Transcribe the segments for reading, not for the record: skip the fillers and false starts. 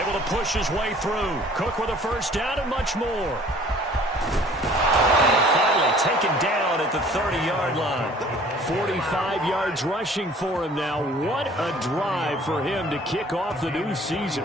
Able to push his way through. Cook with a first down and much more. Finally taken down at the 30-yard line. 45 yards rushing for him now. What a drive for him to kick off the new season.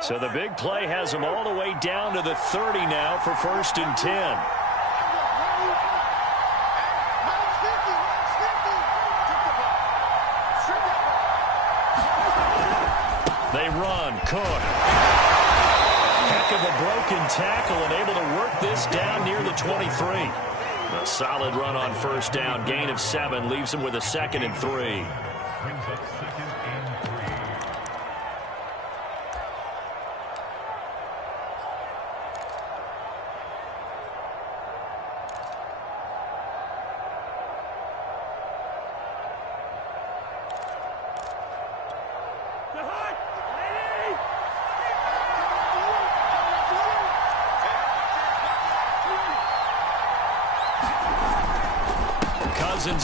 So the big play has him all the way down to the 30 now for 1st and 10. They run. Cook. Heck of a broken tackle and able to work this down near the 23. A solid run on 1st down. Gain of 7 leaves him with a 2nd and 3.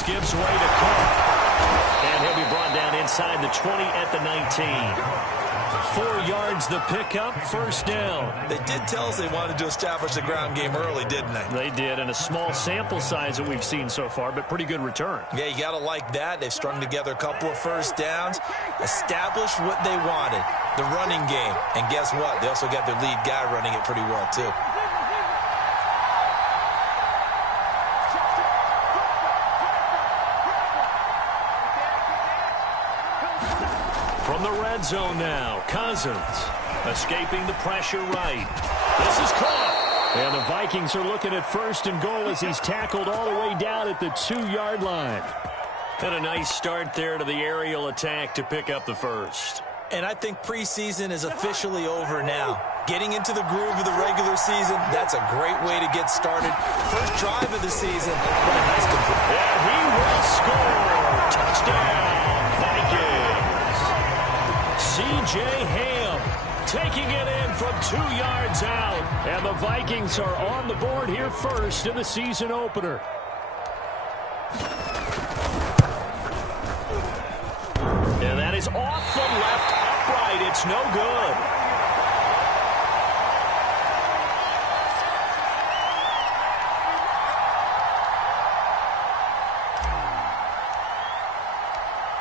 Gives way to Cook. And he'll be brought down inside the 20 at the 19. 4 yards the pickup, 1st down. They did tell us they wanted to establish the ground game early, didn't they? They did, and a small sample size that we've seen so far, but pretty good return. Yeah, you got to like that. They've strung together a couple of 1st downs, established what they wanted, the running game. And guess what? They also got their lead guy running it pretty well, too. From the red zone now, Cousins escaping the pressure right. This is caught. And the Vikings are looking at 1st and goal as he's tackled all the way down at the 2-yard line. And a nice start there to the aerial attack to pick up the 1st. And I think preseason is officially over now. Getting into the groove of the regular season, that's a great way to get started. First drive of the season, what a nice complete. And he will score. Touchdown, Vikings. C.J. Ham taking it in from 2 yards out. And the Vikings are on the board here first in the season opener. And that is off the left upright. It's no good.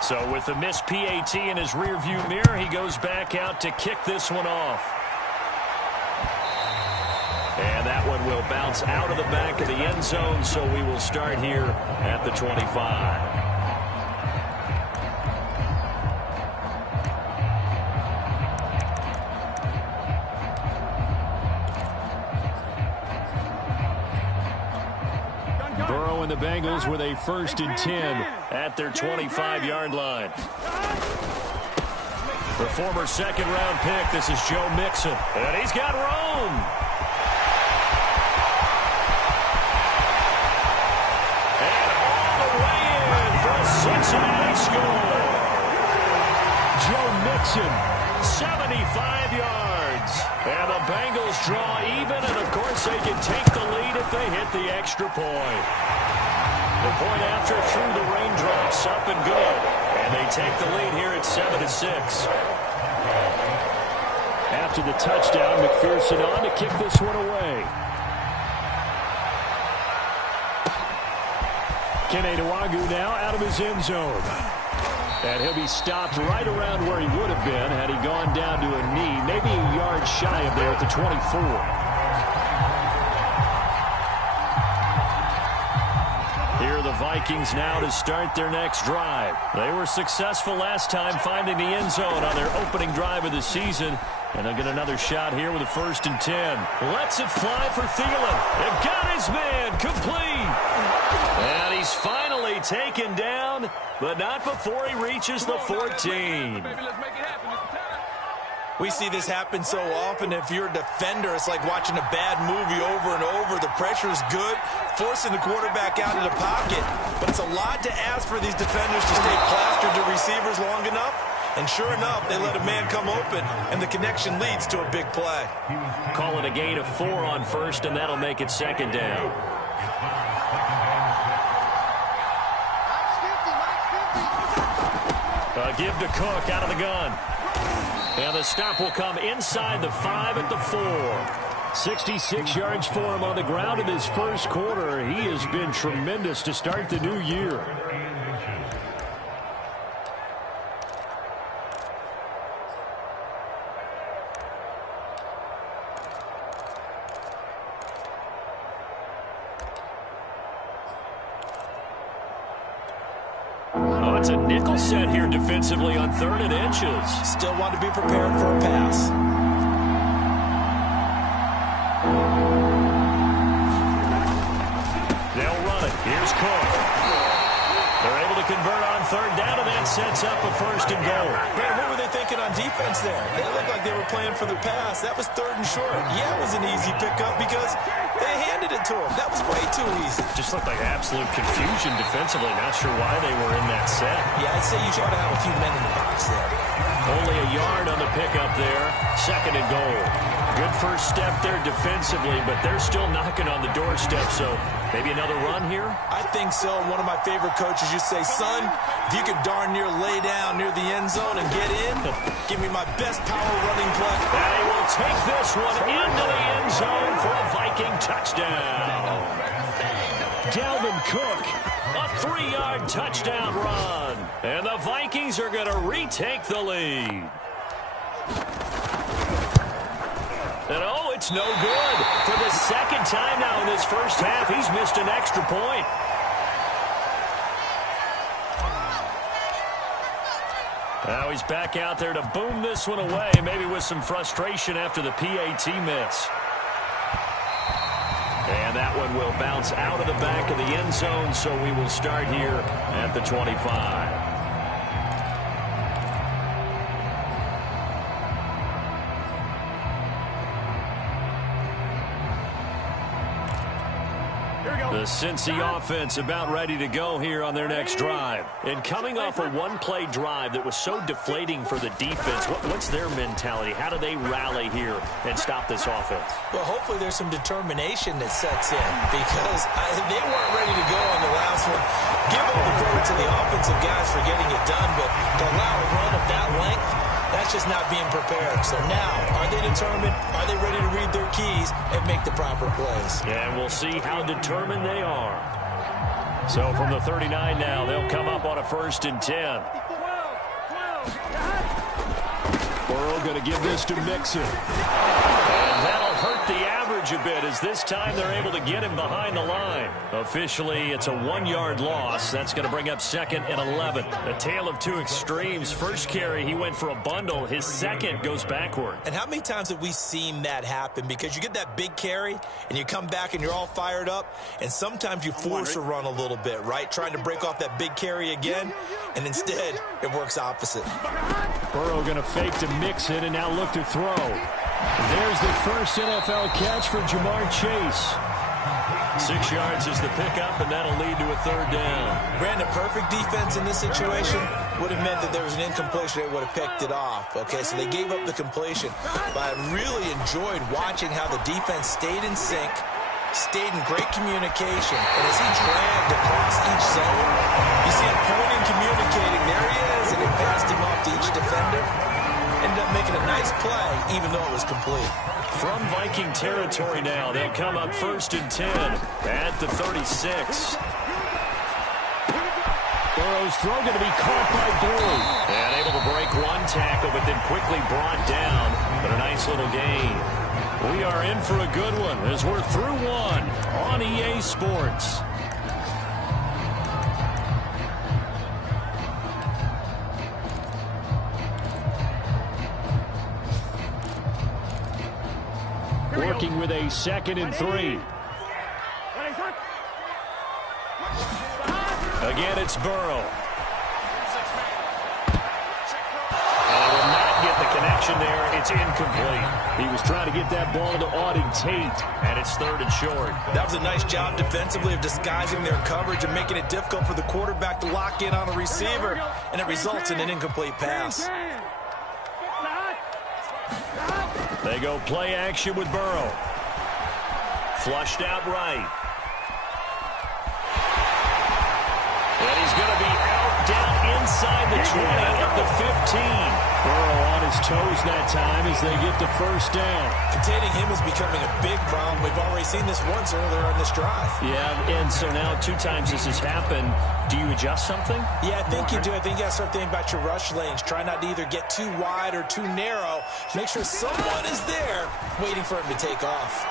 So with the missed PAT in his rearview mirror, he goes back out to kick this one off. And that one will bounce out of the back of the end zone, so we will start here at the 25. And the Bengals with a 1st and 10 at their 25-yard line. The former 2nd-round pick, this is Joe Mixon. And he's got room. And all the way in for a Cincinnati score. Joe Mixon, 75 yards. And the Bengals draw even, and of course they can take the lead if they hit the extra point. The point after through the raindrops, up and good. And they take the lead here at 7-6. After the touchdown, McPherson on to kick this one away. DTAYY0's now out of his end zone. And he'll be stopped right around where he would have been had he gone down to a knee, maybe a yard shy of there at the 24. Vikings now to start their next drive. They were successful last time finding the end zone on their opening drive of the season. And they'll get another shot here with a 1st and 10. Lets it fly for Thielen. And got his man complete. And he's finally taken down, but not before he reaches the 14. We see this happen so often. If you're a defender, it's like watching a bad movie over and over. The pressure is good, forcing the quarterback out of the pocket. But it's a lot to ask for these defenders to stay plastered to receivers long enough, and sure enough, they let a man come open, and the connection leads to a big play. Call it a gain of 4 on first, and that'll make it second down. A give to Cook out of the gun. And the stop will come inside the 5 at the 4. 66 yards for him on the ground in his first quarter. He has been tremendous to start the new year. It's a nickel set here defensively on 3rd and inches. Still want to be prepared for a pass. They'll run it. Here's Cook. They're able to convert on 3rd down, and that sets up a 1st and goal. Brandon, what were they thinking on defense there? They looked like they were playing for the pass. That was 3rd and short. Yeah, it was an easy pickup because they handed it to him. That was way too easy. Just looked like absolute confusion defensively. Not sure why they were in that set. Yeah, I'd say you ought to have a few men in the box there. Only a yard on the pickup there. 2nd and goal. Good first step there defensively, but they're still knocking on the doorstep, so maybe another run here? I think so. One of my favorite coaches used to say, son, if you can darn near lay down near the end zone and get in, give me my best power running play. They will take this one into the end zone for a Viking touchdown. Dalvin Cook, a 3-yard touchdown run. And the Vikings are going to retake the lead. And oh, it's no good. For the 2nd time now in this first half, he's missed an extra point. Now he's back out there to boom this one away, maybe with some frustration after the PAT miss. And that one will bounce out of the back of the end zone, so we will start here at the 25. The Cincy offense about ready to go here on their next drive. And coming off a one-play drive that was so deflating for the defense, what's their mentality? How do they rally here and stop this offense? Well, hopefully there's some determination that sets in because they weren't ready to go on the last one. Give all the credit to the offensive guys for getting it done, but to allow a run of that length, that's just not being prepared. So now, are they determined? Are they ready to read their keys and make the proper plays? Yeah, and we'll see how determined they are. So from the 39 now, they'll come up on a 1st and 10. Burrow going to give this to Mixon. And that'll hurt the average a bit as this time they're able to get him behind the line. Officially, it's a 1-yard loss. That's going to bring up 2nd and 11. A tale of two extremes. First carry, he went for a bundle. His second goes backward. And how many times have we seen that happen? Because you get that big carry, and you come back, and you're all fired up, and sometimes you force a run a little bit, right? Trying to break off that big carry again, and instead, it works opposite. Burrow going to fake to Mixon, and now look to throw. There's the first NFL catch for Jamar Chase. 6 yards is the pickup, and that'll lead to a 3rd down. Brandon, perfect defense in this situation would have meant that there was an incompletion. They would have picked it off. Okay, so they gave up the completion. But I really enjoyed watching how the defense stayed in sync, stayed in great communication. And as he dragged across each zone, you see him pointing, communicating. There he is, and he passed him off to each defender. Ended up making a nice play, even though it was complete. From Viking territory now, they'll come up 1st and 10 at the 36. Burrow's throw going to be caught by Blue. And able to break one tackle, but then quickly brought down. But a nice little gain. We are in for a good one as we're through one on EA Sports. Working with a 2nd and 3. Again, it's Burrow. And he will not get the connection action there. It's incomplete. He was trying to get that ball to Auden Tate, and it's 3rd and short. That was a nice job defensively of disguising their coverage and making it difficult for the quarterback to lock in on the receiver, and it results in an incomplete pass. They go play action with Burrow. Flushed out right. And he's going to be out down inside the 20 of the 15. Burrow on his toes that time as they get the first down. Containing him is becoming a big problem. We've already seen this once earlier in this drive. Yeah, and so now 2 times this has happened. Do you adjust something? Yeah, I think you do. I think you got to start thinking about your rush lanes. Try not to either get too wide or too narrow. Make sure someone is there waiting for him to take off.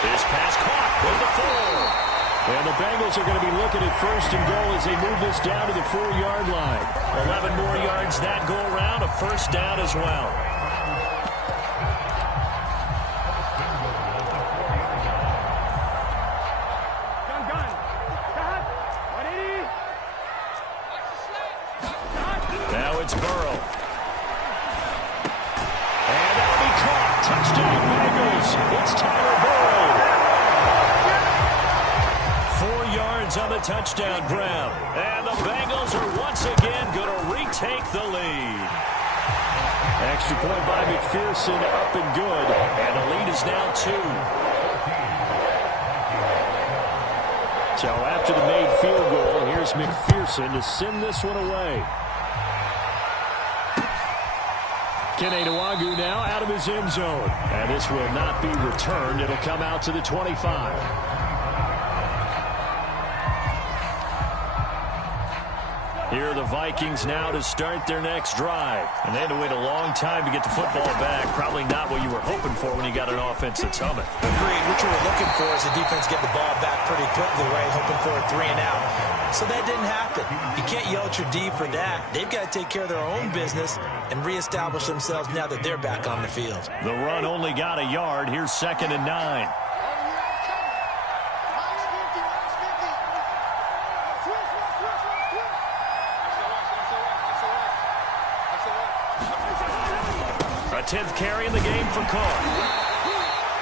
This pass caught with the 4. And the Bengals are going to be looking at 1st and goal as they move this down to the 4-yard line. 11 more yards that go around, a 1st down as well. Now it's Burrow. And that'll be caught. Touchdown Bengals. It's Tyler Burrow. 4 yards on the touchdown grab. And the Bengals are once again going to retake the lead. Extra point by McPherson, up and good. And the lead is now 2. So after the made field goal, here's McPherson to send this one away. Keneawagu now out of his end zone. And this will not be returned. It'll come out to the 25. Here are the Vikings now to start their next drive. And they had to wait a long time to get the football back. Probably not what you were hoping for when you got an offense that's humming. Agreed. What you were looking for is the defense get the ball back pretty quickly, right? Hoping for a 3 and out. So that didn't happen. You can't yell at your D for that. They've got to take care of their own business and reestablish themselves now that they're back on the field. The run only got a yard. Here's 2nd and 9. A 10th carry in the game for Cook.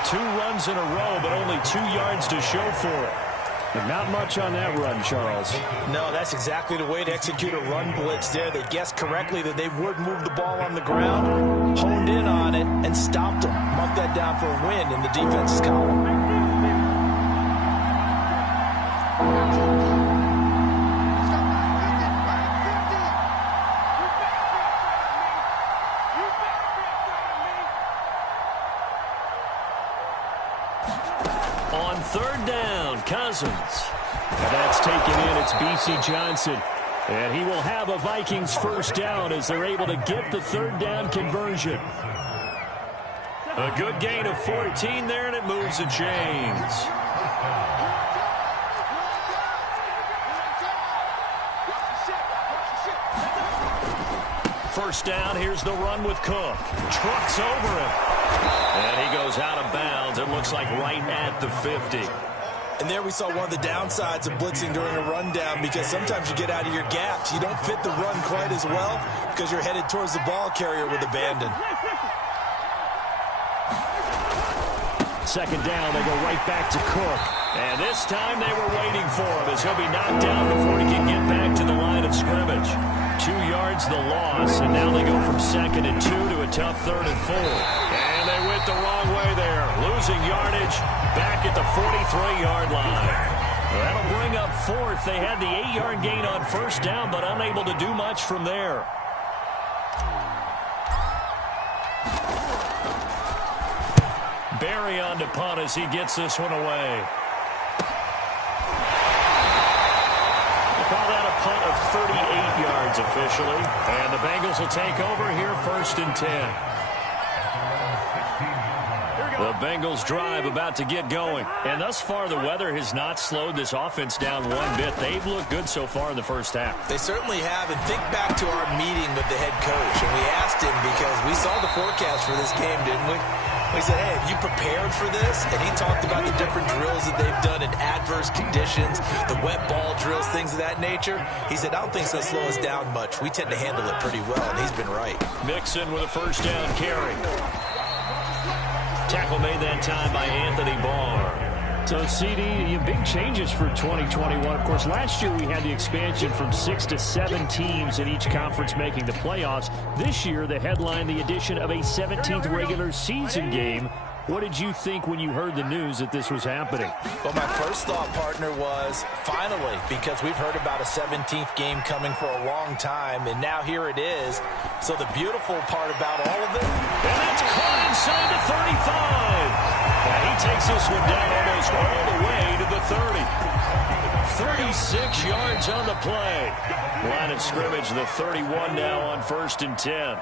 2 runs in a row, but only 2 yards to show for it. And not much on that run, Charles. No, that's exactly the way to execute a run blitz there. They guessed correctly that they would move the ball on the ground, honed in on it, and stopped them. Mark that down for a win in the defense's column. On 3rd down, Cousins. And that's taken in. It's B.C. Johnson. And he will have a Vikings 1st down as they're able to get the 3rd down conversion. A good gain of 14 there, and it moves the chains. 1st down, here's the run with Cook. Trucks over him. And he goes out of bounds. It looks like right at the 50. And there we saw one of the downsides of blitzing during a rundown, because sometimes you get out of your gaps. You don't fit the run quite as well because you're headed towards the ball carrier with abandon. 2nd down, they go right back to Cook. And this time they were waiting for him as he'll be knocked down before he can get back to the line of scrimmage. 2 yards the loss, and now they go from 2nd and 2 to a tough 3rd and 4. And they went the wrong way there, losing yardage back at the 43-yard line. That'll bring up 4th. They had the 8-yard gain on 1st down, but unable to do much from there. Barry on to punt as he gets this one away. Call that a punt of 38 yards officially. And the Bengals will take over here 1st and 10. The Bengals drive about to get going. And thus far, the weather has not slowed this offense down one bit. They've looked good so far in the 1st half. They certainly have. And think back to our meeting with the head coach. And we asked him, because we saw the forecast for this game, didn't we? He said, hey, have you prepared for this? And he talked about the different drills that they've done in adverse conditions, the wet ball drills, things of that nature. He said, I don't think it's going to slow us down much. We tend to handle it pretty well, and he's been right. Mixon with a first down carry. Tackle made that time by Anthony Barr. So, CD, big changes for 2021. Of course, last year we had the expansion from 6 to 7 teams in each conference making the playoffs. This year, they headlined the addition of a 17th regular season game. What did you think when you heard the news that this was happening? Well, my first thought, partner, was finally, because we've heard about a 17th game coming for a long time, and now here it is. So the beautiful part about all of it, and that's caught inside the 35. And he takes this one down almost all the way to the 30. 36 yards on the play. Line of scrimmage, the 31 now on 1st and 10.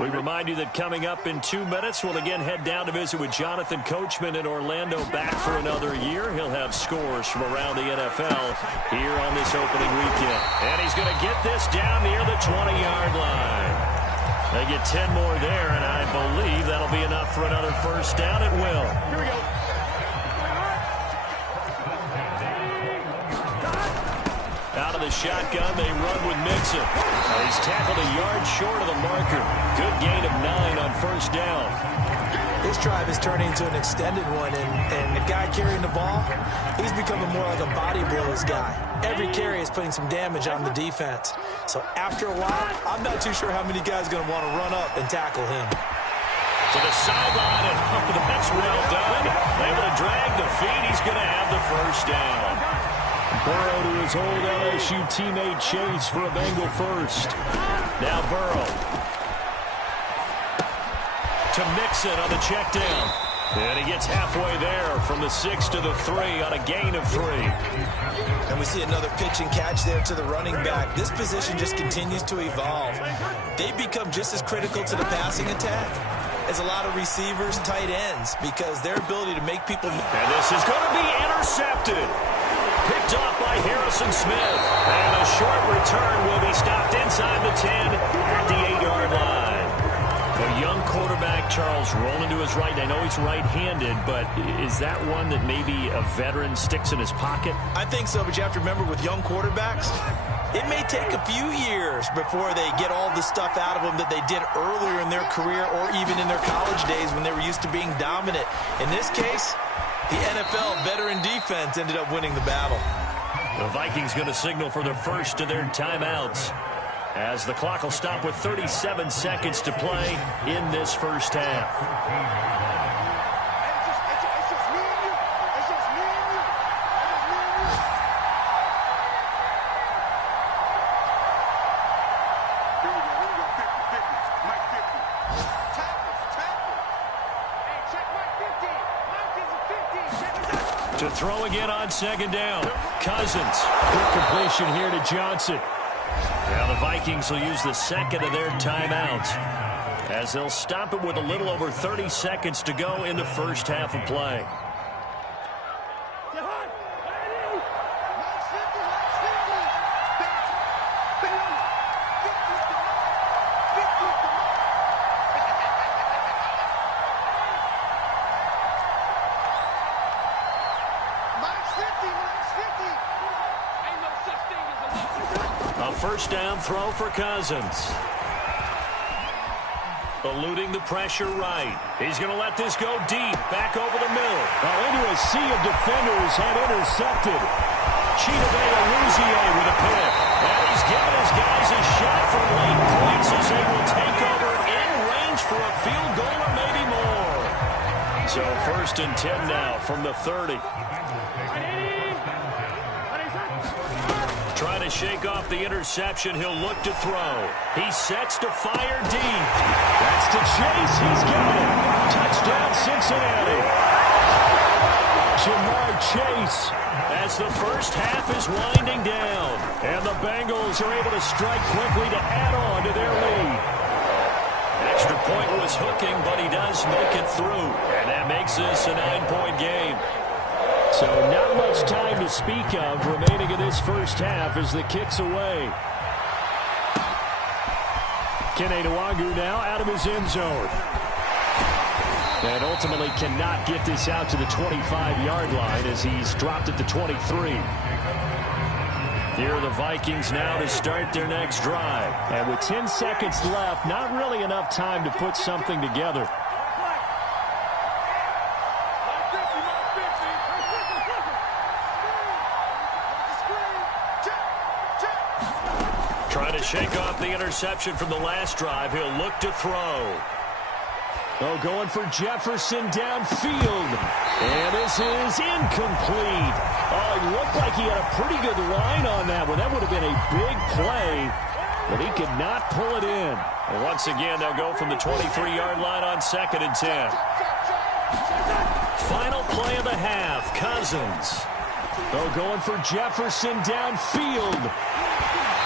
We remind you that coming up in 2 minutes, we'll again head down to visit with Jonathan Coachman in Orlando, back for another year. He'll have scores from around the NFL here on this opening weekend. And he's going to get this down near the 20-yard line. They get 10 more there, and I believe that'll be enough for another first down. It will. Here we go. Out of the shotgun, they run with Mixon. He's tackled a yard short of the marker. Good gain of 9 on first down. This drive is turning into an extended one, and the guy carrying the ball, he's becoming more like a body blows guy. Every carry is putting some damage on the defense. So after a while, I'm not too sure how many guys are going to want to run up and tackle him. To the sideline, and that's well done. Able to drag the feet. He's going to have the first down. Burrow to his old LSU teammate Chase for a Bengal first. Now Burrow. To Mixon on the check down. And he gets halfway there from the 6 to the 3 on a gain of 3. And we see another pitch and catch there to the running back. This position just continues to evolve. They become just as critical to the passing attack as a lot of receivers, tight ends, because their ability to make people... And this is going to be intercepted. Picked off by Harrison Smith. And a short return will be stopped inside the 10 at the 8-yard line. A young quarterback, Charles, rolling to his right. I know he's right-handed, but is that one that maybe a veteran sticks in his pocket? I think so, but you have to remember with young quarterbacks, it may take a few years before they get all the stuff out of them that they did earlier in their career or even in their college days when they were used to being dominant. In this case, the NFL veteran defense ended up winning the battle. The Vikings going to signal for the first of their timeouts, as the clock will stop with 37 seconds to play in this first half. To throw again on second down. Cousins. Quick completion here to Johnson. Now the Vikings will use the second of their timeouts, as they'll stop it with a little over 30 seconds to go in the first half of play. First down throw for Cousins. Eluding the pressure right. He's going to let this go deep. Back over the middle. Into a sea of defenders and intercepted. Chidobe with a pick. And he's giving his guys a shot from late points as they will take over in range for a field goal or maybe more. So 1st and 10 now from the 30. Trying to shake off the interception. He'll look to throw. He sets to fire deep. That's to Chase. He's got it. Touchdown, Cincinnati. Jamar Chase. As the first half is winding down. And the Bengals are able to strike quickly to add on to their lead. Extra point was hooking, but he does make it through. And that makes this a 9-point game. So not much time to speak of remaining in this first half as the kick's away. DTAYY0's now out of his end zone. And ultimately cannot get this out to the 25-yard line as he's dropped at the 23. Here are the Vikings now to start their next drive. And with 10 seconds left, not really enough time to put something together. Trying to shake off the interception from the last drive. He'll look to throw. Oh, going for Jefferson downfield. And this is incomplete. Oh, it looked like he had a pretty good line on that one. That would have been a big play, but he could not pull it in. And once again, they'll go from the 23-yard line on 2nd and 10. Final play of the half, Cousins. Oh, going for Jefferson downfield.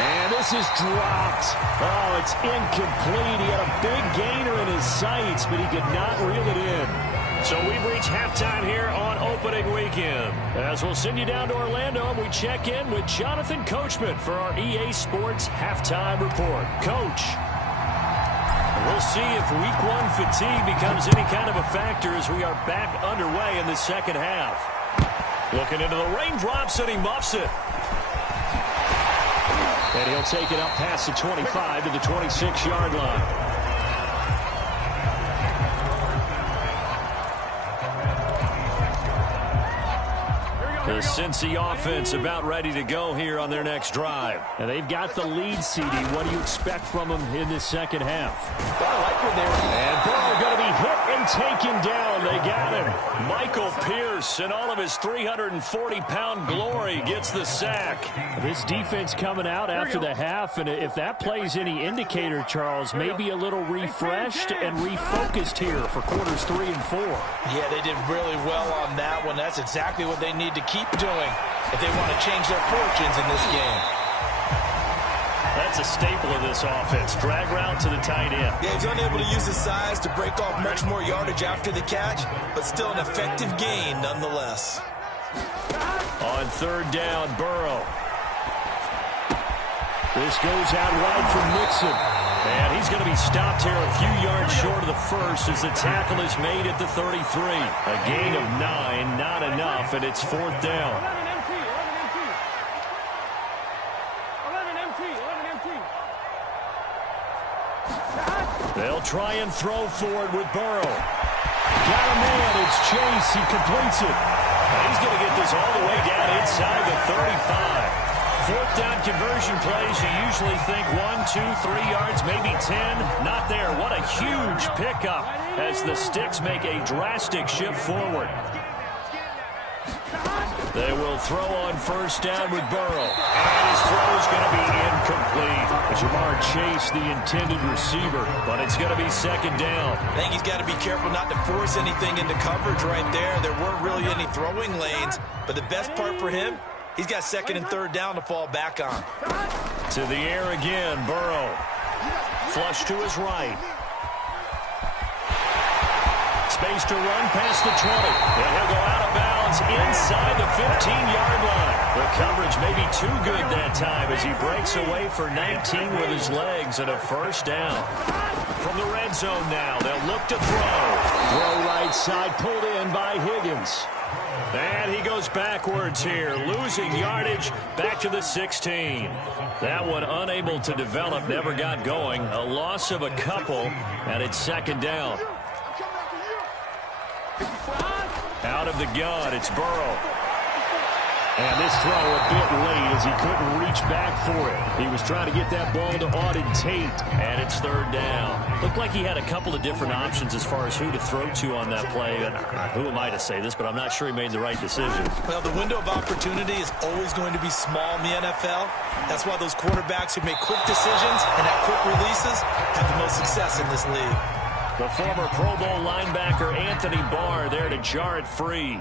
And this is dropped. Oh, it's incomplete. He had a big gainer in his sights, but he could not reel it in. So we've reached halftime here on opening weekend. As we'll send you down to Orlando, and we check in with Jonathan Coachman for our EA Sports Halftime Report. Coach, we'll see if Week 1 fatigue becomes any kind of a factor as we are back underway in the second half. Looking into the raindrops, and he muffs it. And he'll take it up past the 25 to the 26-yard line. The Cincy offense about ready to go here on their next drive. And they've got the lead, CD. What do you expect from them in this second half? Well, I like when they were... And Burrow going to be hit and taken down. They got him. Michael Pierce, in all of his 340-pound glory, gets the sack. This defense coming out after the half, and if that plays any indicator, Charles, maybe a little refreshed and refocused here for quarters 3 and 4. Yeah, they did really well on that one. That's exactly what they need to keep doing if they want to change their fortunes in this game. That's a staple of this offense. Drag route to the tight end. Yeah, he's unable to use his size to break off much more yardage after the catch, but still an effective gain nonetheless. On 3rd down, Burrow. This goes out wide for Mixon. And he's going to be stopped here a few yards short of the first as the tackle is made at the 33. A gain of 9, not enough, and it's 4th down. They'll try and throw forward with Burrow. Got a man. It's Chase. He completes it. And he's going to get this all the way down inside the 35. 4th down conversion plays, you usually think 1, 2, 3 yards, maybe 10. Not there. What a huge pickup as the Sticks make a drastic shift forward. They will throw on 1st down with Burrow. And his throw is going to be incomplete. Jamar Chase, the intended receiver. But it's going to be 2nd down. I think he's got to be careful not to force anything into coverage right there. There weren't really any throwing lanes. But the best part for him, he's got 2nd and 3rd down to fall back on. To the air again, Burrow. Flush to his right. Space to run past the 20. And he'll go out of bounds inside the 15-yard line. The coverage may be too good that time as he breaks away for 19 with his legs and a 1st down. From the red zone now, they'll look to throw. Throw right side, pulled in by Higgins. And he goes backwards here, losing yardage back to the 16. That one unable to develop, never got going. A loss of a couple, and it's 2nd down. Out of the gun, it's Burrow. And this throw a bit late as he couldn't reach back for it. He was trying to get that ball to Auden Tate. And it's 3rd down. Looked like he had a couple of different options as far as who to throw to on that play. And who am I to say this, but I'm not sure he made the right decision. Well, the window of opportunity is always going to be small in the NFL. That's why those quarterbacks who make quick decisions and have quick releases have the most success in this league. The former Pro Bowl linebacker Anthony Barr there to jar it free.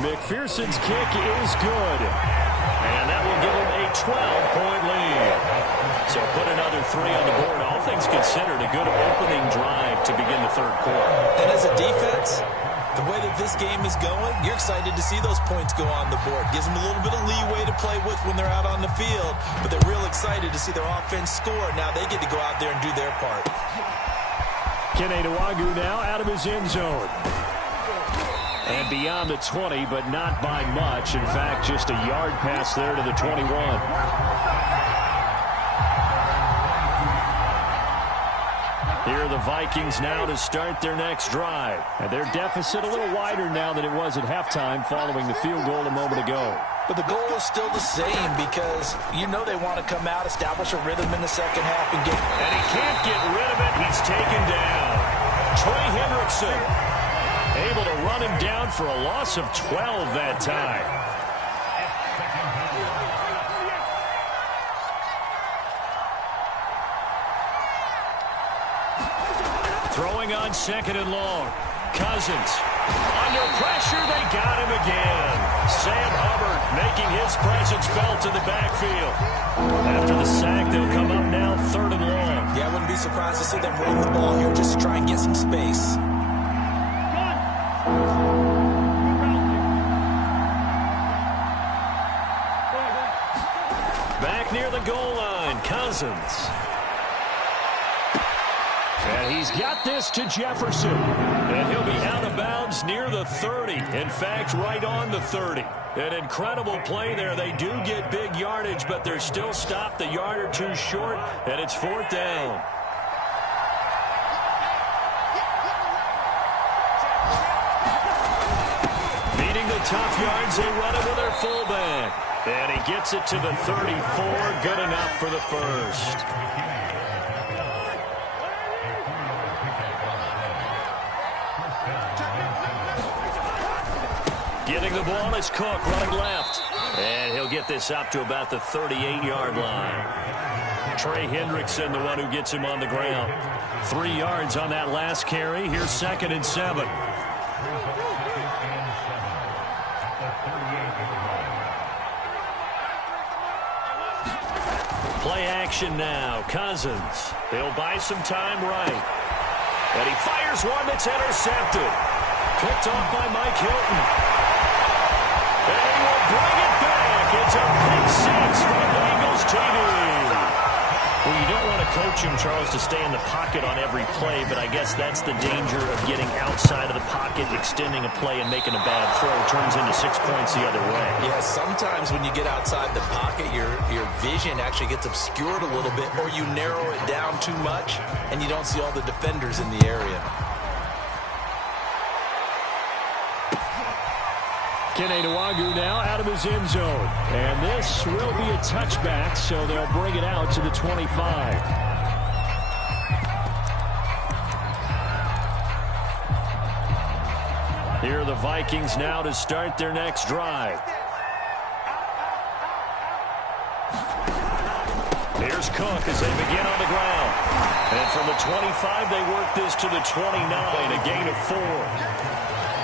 McPherson's kick is good. And that will give him a 12-point lead. So put another 3 on the board. All things considered, a good opening drive to begin the 3rd quarter. And as a defense, The way that this game is going, you're excited to see those points go on the board. Gives them a little bit of leeway to play with when they're out on the field, but they're real excited to see their offense score. Now they get to go out there and do their part. DTAYY0's now out of his end zone. And beyond the 20, but not by much. In fact, just a yard pass there to the 21. Here are the Vikings now to start their next drive. And their deficit a little wider now than it was at halftime following the field goal a moment ago. But the goal is still the same because you know they want to come out, establish a rhythm in the second half. And he can't get rid of it. He's taken down. Trey Hendrickson able to run him down for a loss of 12 that time. Throwing on 2nd and long. Cousins. Under pressure, they got him again. Sam Hubbard making his presence felt in the backfield. After the sack, they'll come up now 3rd and long. Yeah, I wouldn't be surprised to see them run the ball here just to try and get some space. Back near the goal line, Cousins. And he's got this to Jefferson. And he'll be out of bounds near the 30. In fact, right on the 30. An incredible play there. They do get big yardage, but they're still stopped a yard or two short, and it's 4th down. Needing the tough yards, they run it with their fullback. And he gets it to the 34. Good enough for the first. Getting the ball is Cook running left. And he'll get this up to about the 38-yard line. Trey Hendrickson, the one who gets him on the ground. 3 yards on that last carry. Here's 2nd and 7. Play action now. Cousins. He'll buy some time right. And he fires one that's intercepted. Picked off by Mike Hilton. And he will bring it back. It's a pick 6 for the Bengals TV. Well, you don't want to coach him, Charles, to stay in the pocket on every play, but I guess that's the danger of getting outside of the pocket, extending a play, and making a bad throw. Turns into 6 points the other way. Yeah, sometimes when you get outside the pocket, your vision actually gets obscured a little bit, or you narrow it down too much, and you don't see all the defenders in the area. DTAYY0's now out of his end zone. And this will be a touchback, so they'll bring it out to the 25. Here are the Vikings now to start their next drive. Here's Cook as they begin on the ground. And from the 25, they work this to the 29, a gain of 4.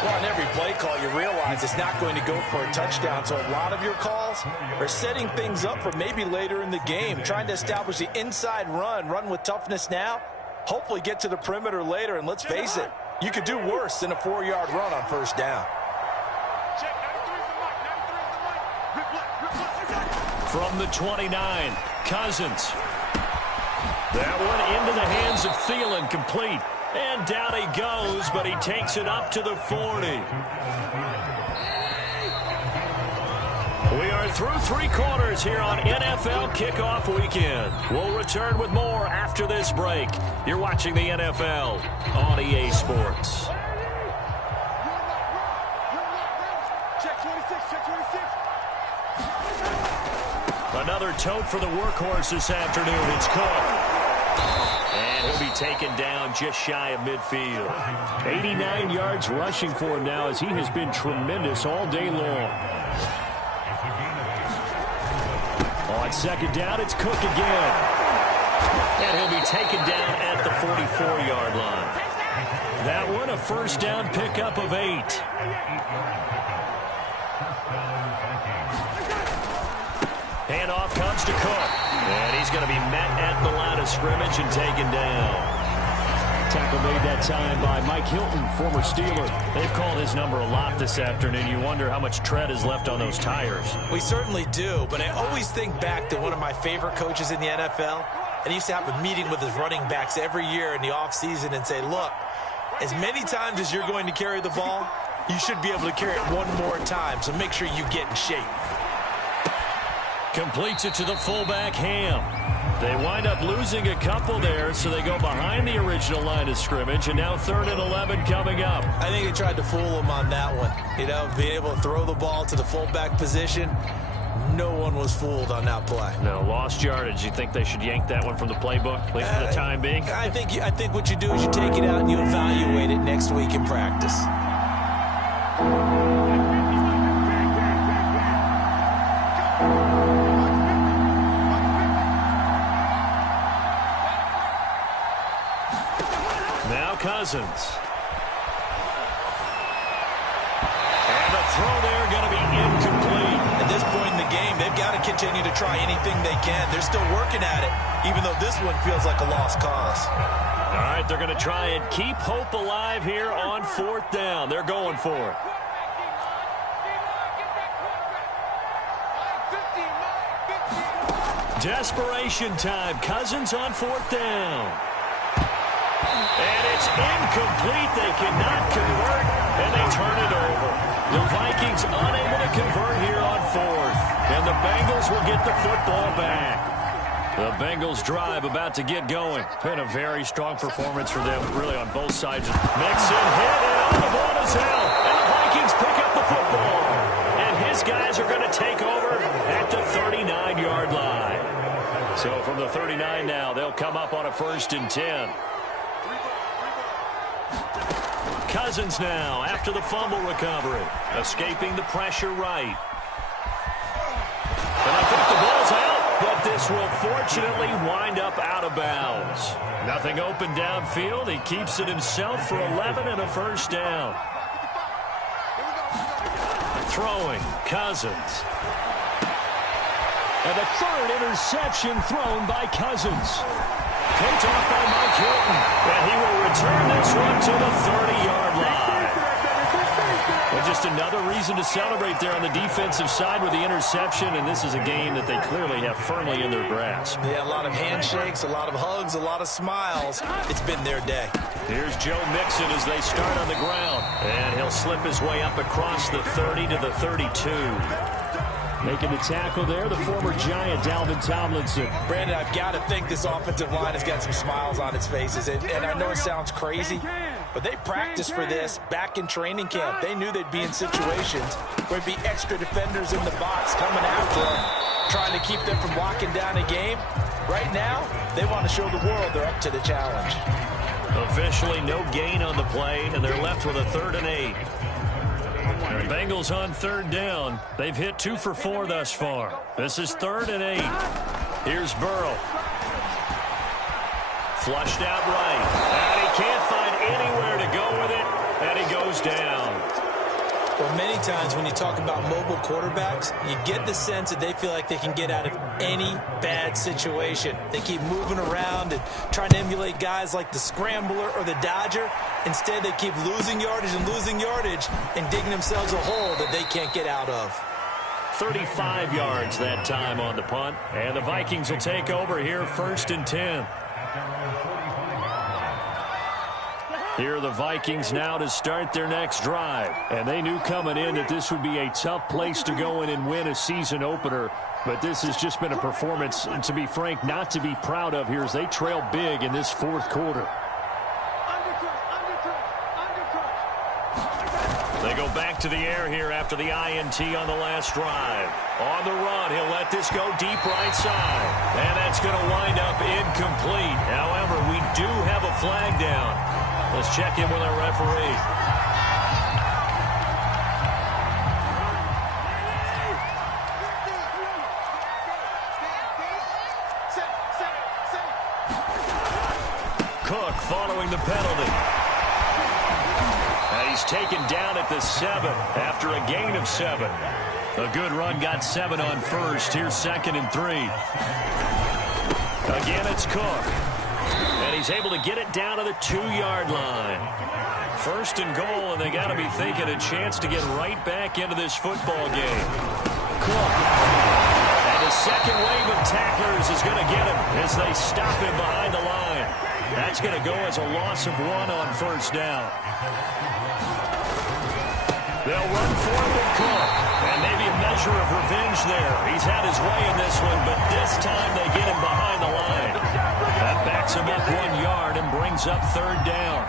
Well, on every play call, you realize it's not going to go for a touchdown. So a lot of your calls are setting things up for maybe later in the game, trying to establish the inside run with toughness now, hopefully get to the perimeter later. And let's face it, you could do worse than a 4-yard run on 1st down. From the 29, Cousins. That one into the hands of Thielen, complete. And down he goes, but he takes it up to the 40. We are through 3 quarters here on NFL Kickoff Weekend. We'll return with more after this break. You're watching the NFL on EA Sports. Another tote for the workhorse this afternoon. It's Cook. And he'll be taken down just shy of midfield. 89 yards rushing for him now as he has been tremendous all day long. On 2nd down, it's Cook again. And he'll be taken down at the 44-yard line. That one a 1st down pickup of 8. Handoff comes to Cook. And he's going to be met at the line of scrimmage and taken down. Tackle made that time by Mike Hilton, former Steeler. They've called his number a lot this afternoon. You wonder how much tread is left on those tires. We certainly do, but I always think back to one of my favorite coaches in the NFL. And he used to have a meeting with his running backs every year in the offseason and say, look, as many times as you're going to carry the ball, you should be able to carry it one more time, so make sure you get in shape. Completes it to the fullback, Ham. They wind up losing a couple there, so they go behind the original line of scrimmage, and now 3rd and 11 coming up. I think they tried to fool him on that one. You know, being able to throw the ball to the fullback position. No one was fooled on that play. No, lost yardage. You think they should yank that one from the playbook, at least for the time being? I think what you do is you take it out and you evaluate it next week in practice. Now Cousins. And the throw there going to be incomplete. At this point in the game, they've got to continue to try anything they can. They're still working at it, even though this one feels like a lost cause. All right, they're going to try and keep hope alive here on 4th down. They're going for it. Desperation time. Cousins on 4th down. And it's incomplete. They cannot convert, and they turn it over. The Vikings unable to convert here on 4th. And the Bengals will get the football back. The Bengals drive about to get going. Been a very strong performance for them, really, on both sides. Mixon hit, and on the ball is out. And the Vikings pick up the football. And his guys are going to take over at the 39-yard line. So from the 39 now, they'll come up on a 1st and 10. Cousins now after the fumble recovery. Escaping the pressure right. And I think the ball's out, but this will fortunately wind up out of bounds. Nothing open downfield. He keeps it himself for 11 and a 1st down. Throwing, Cousins. And a 3rd interception thrown by Cousins. Picked off by Mike Hilton. And he will return this one to the 30-yard line. Well, just another reason to celebrate there on the defensive side with the interception. And this is a game that they clearly have firmly in their grasp. Yeah, a lot of handshakes, a lot of hugs, a lot of smiles. It's been their day. Here's Joe Mixon as they start on the ground. And he'll slip his way up across the 30 to the 32. Making the tackle there, the former Giant, Dalvin Tomlinson. Brandon, I've got to think this offensive line has got some smiles on its faces. And I know it sounds crazy, but they practiced for this back in training camp. They knew they'd be in situations where there'd be extra defenders in the box coming after them, trying to keep them from locking down a game. Right now, they want to show the world they're up to the challenge. Officially no gain on the play, and they're left with a 3rd and 8. The Bengals on 3rd down. They've hit 2 for 4 thus far. This is 3rd and 8. Here's Burrow. Flushed out right. And he can't find anywhere to go with it. And he goes down. Well, many times when you talk about mobile quarterbacks, you get the sense that they feel like they can get out of any bad situation. They keep moving around and trying to emulate guys like the Scrambler or the Dodger. Instead, they keep losing yardage and digging themselves a hole that they can't get out of. 35 yards that time on the punt. And the Vikings will take over here 1st and 10. Here are the Vikings now to start their next drive. And they knew coming in that this would be a tough place to go in and win a season opener. But this has just been a performance, to be frank, not to be proud of here as they trail big in this 4th quarter. They go back to the air here after the INT on the last drive. On the run, he'll let this go deep right side. And that's going to wind up incomplete. However, we do have a flag down. Let's check in with our referee. Cook following the penalty. And he's taken down at the 7 after a gain of 7. A good run got 7 on 1st. Here's 2nd and 3. Again, it's Cook. And he's able to get it down to the 2-yard line. First and goal, and they got to be thinking a chance to get right back into this football game. Cook. And the second wave of tacklers is going to get him as they stop him behind the line. That's going to go as a loss of 1 on first down. They'll run forward with Cook. And maybe a measure of revenge there. He's had his way in this one, but this time they get him behind the line. That backs him up 1 yard and brings up third down.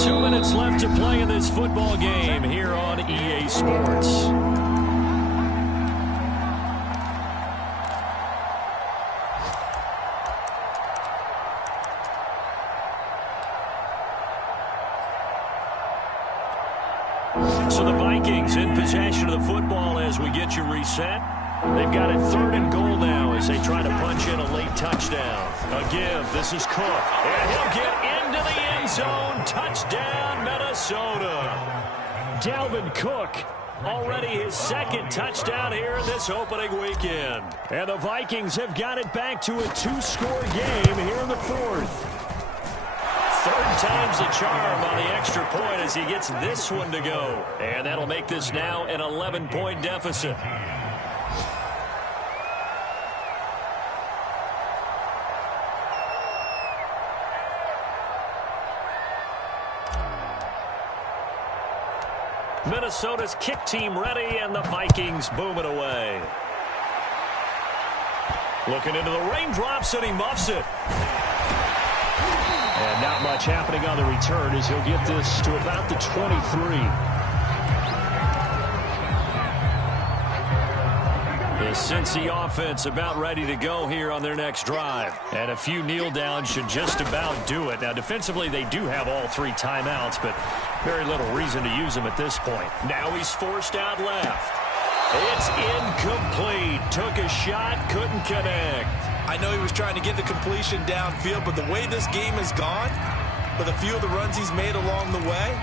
Two minutes left to play in this football game here on EA Sports. So the Vikings in possession of the football as we get you reset. They've got it third and goal now as they try to punch in a late touchdown. A give. This is Cook. And he'll get into the end zone. Touchdown, Minnesota. Dalvin Cook, already his second touchdown here in this opening weekend. And the Vikings have got it back to a 2-score game here in the fourth. Third time's the charm on the extra point as he gets this one to go. And that'll make this now an 11-point deficit. Minnesota's kick team ready, and the Vikings boom it away. Looking into the raindrops, and he muffs it. And not much happening on the return as he'll get this to about the 23. The Cincy offense about ready to go here on their next drive. And a few kneel downs should just about do it. Now, defensively, they do have all 3 timeouts, but very little reason to use them at this point. Now he's forced out left. It's incomplete. Took a shot, couldn't connect. I know he was trying to get the completion downfield, but the way this game has gone, with a few of the runs he's made along the way,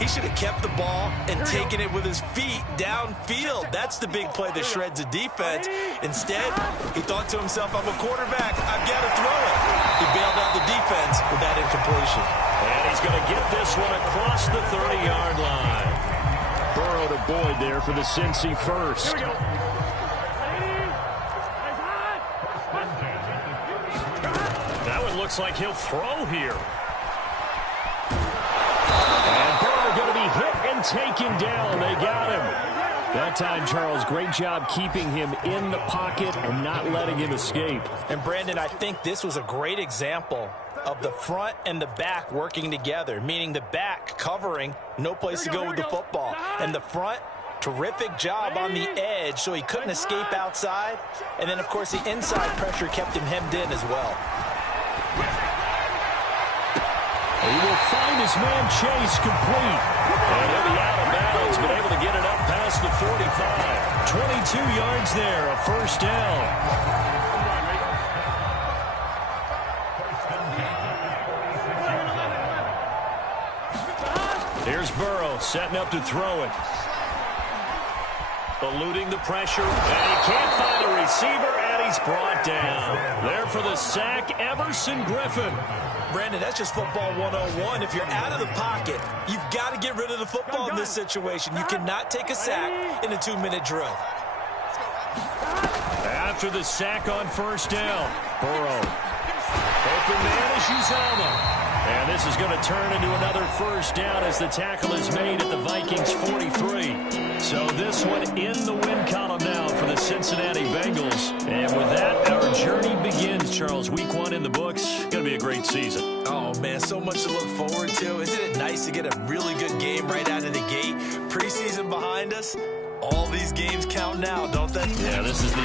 he should have kept the ball and taken it with his feet downfield. That's the big play that shreds the defense. Instead, he thought to himself, I'm a quarterback. I've got to throw it. He bailed out the defense with that incompletion. And he's going to get this one across the 30-yard line. Burrow to Boyd there for the Cincy first. That one looks like he'll throw here. And Burrow going to be hit and taken down. They got him. That time, Charles, great job keeping him in the pocket and not letting him escape. And, Brandon, I think this was a great example of the front and the back working together, meaning the back covering, no place to go with the football. And the front, terrific job on the edge so he couldn't escape outside. And then, of course, the inside pressure kept him hemmed in as well. He will find his man Chase complete. And he'll be out of bounds, but able to get it up past the 45. 22 yards there, a first down. Here's Burrow setting up to throw it. Eluding the pressure, and he can't find a receiver, and he's brought down. There for the sack, Everson Griffin. Brandon, that's just football 101. If you're out of the pocket, you've got to get rid of the football in this situation. You cannot take a sack in a 2-minute drill. After the sack on first down, Burrow. Open man is Uzomah. And this is going to turn into another first down as the tackle is made at the Vikings 43. So this one in the win column now for the Cincinnati Bengals. And with that, our journey begins, Charles. Week 1 in the books. Going to be a great season. Oh, man, so much to look forward to. Isn't it nice to get a really good game right out of the gate? Preseason behind us. All these games count now, don't they? Yeah, this is the